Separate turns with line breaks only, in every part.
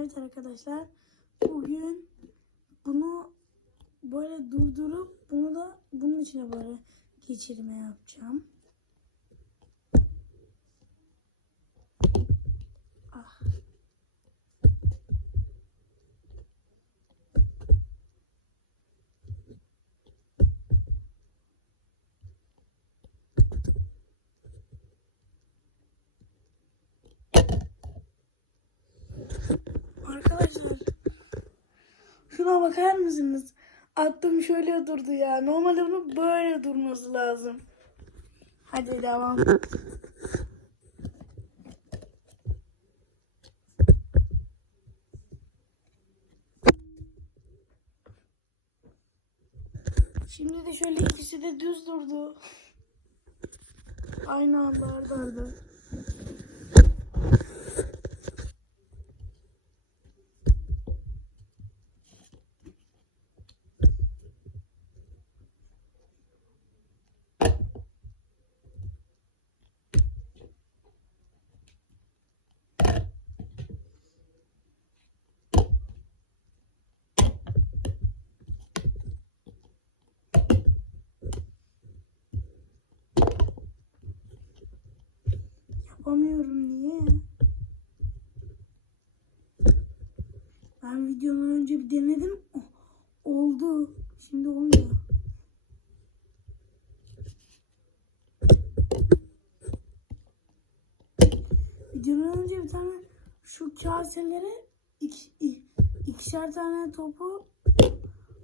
Evet arkadaşlar bugün bunu böyle durdurup bunu da bunun içine böyle geçirme yapacağım. Ah. Arkadaşlar şuna bakar mısınız? Attım şöyle durdu ya. Normalde bunun böyle durması lazım. Hadi devam. Şimdi de şöyle ikisi de düz durdu. Aynı anda arda arda. Yapamıyorum niye? Ben videodan önce bir denedim. Oh, Oldu. Şimdi olmuyor. Videodan önce bir tane şu kaselere iki, ikişer tane topu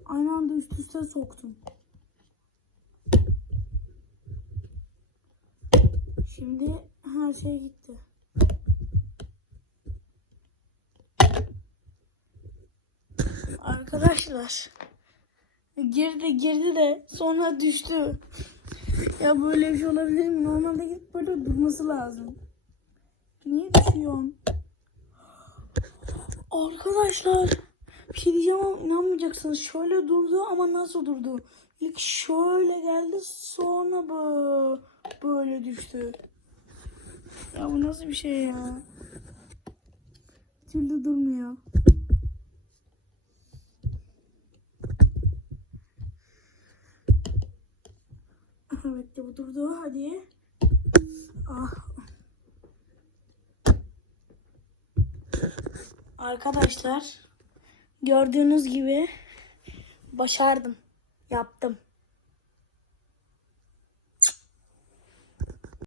aynı anda üst üste soktum. Şimdi her şey gitti. Arkadaşlar girdi girdi de sonra düştü. Ya böyle bir şey olabilir mi? Normalde gidip böyle durması lazım. Niye düşüyorsun? Arkadaşlar bir şey diyeceğim ama inanmayacaksınız. Şöyle durdu ama nasıl durdu? İlk şöyle geldi sonra böyle, düştü. Bu nasıl bir şey ya? Bir türlü durmuyor. Evet de bu durdu. Hadi. Ah. Arkadaşlar gördüğünüz gibi başardım. Yaptım.